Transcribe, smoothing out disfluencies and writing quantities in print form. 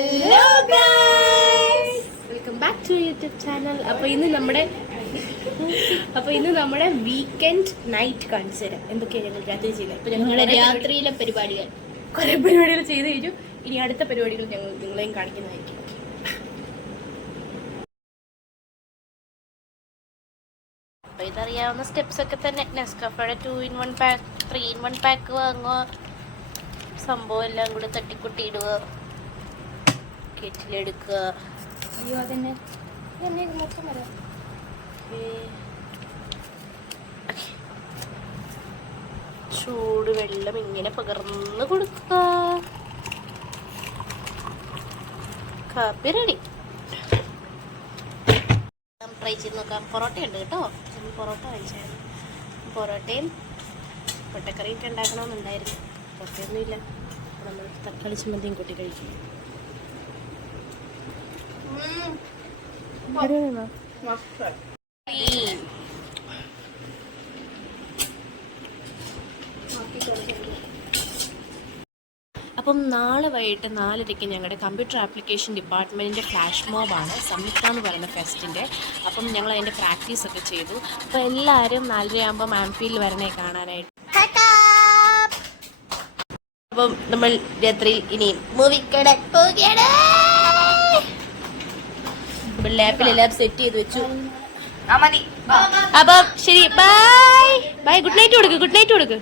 Hello guys, welcome back to YouTube channel. അപ്പോൾ ഇന്ന് നമ്മുടെ വീക്കെൻഡ് നൈറ്റ് കാണിച്ചു തരാം. എന്തൊക്കെയാണ് ഞങ്ങൾ രാത്രി ചെയ്യുന്നത്. ഇപ്പോൾ ഞങ്ങളുടെ രാത്രിയിലെ പരിപാടികൾ കുറേ പരിപാടികൾ ചെയ്ത് കഴിഞ്ഞു. ഇനി അടുത്ത പരിപാടികൾ ഞങ്ങൾ നിങ്ങളെയും കാണിക്കുന്നതായിരിക്കും. അപ്പോൾ ഇതറിയാവുന്ന സ്റ്റെപ്സ് ഒക്കെ തന്നെ. നെസ്കഫയുടെ 2-in-1 പാക്ക്, 3-in-1 പാക്ക് വാങ്ങുക, സംഭവം എല്ലാം കൂടെ തട്ടിക്കുട്ടി ഇടുക, കെറ്റിലെടുക്കുക. അയ്യോ അതന്നെ മൊത്തം വരാം. ചൂട് വെള്ളം ഇങ്ങനെ പകർന്ന് കൊടുക്കുക. കാപ്പി റെഡി. ട്രൈ ചെയ്ത് നോക്കാം. പൊറോട്ട ഉണ്ട് കേട്ടോ, പൊറോട്ട കഴിച്ചായിരുന്നു. പൊറോട്ടയും മുട്ടക്കറിയും ഒക്കെ ഉണ്ടാക്കണമെന്നുണ്ടായിരുന്നു. പൊറോട്ടയൊന്നുമില്ല, നമ്മൾ തക്കാളി ചമ്മന്തിയും കൂട്ടി കഴിക്കും. അപ്പം നാളെ വൈകിട്ട് 4:30 ഞങ്ങളുടെ കമ്പ്യൂട്ടർ ആപ്ലിക്കേഷൻ ഡിപ്പാർട്ട്മെൻറ്റിൻ്റെ ഫ്ലാഷ് മോബാണ്, സംയുക്ത എന്ന് പറയുന്ന ഫെസ്റ്റിൻ്റെ. അപ്പം ഞങ്ങൾ അതിൻ്റെ പ്രാക്ടീസൊക്കെ ചെയ്തു. അപ്പോൾ എല്ലാവരും 4:30 ആംഫിയിൽ വരണേ കാണാനായിട്ട്. അപ്പം നമ്മൾ രാത്രിയിൽ ഇനിയും മൂവിക്കട പോവുകയാണ്. ലാപ്പിലെല്ലാം സെറ്റ് ചെയ്ത് വെച്ചു. അപ്പം ശരി, ബൈ ബൈ. ഗുഡ് നൈറ്റ് കൊടുക്ക്.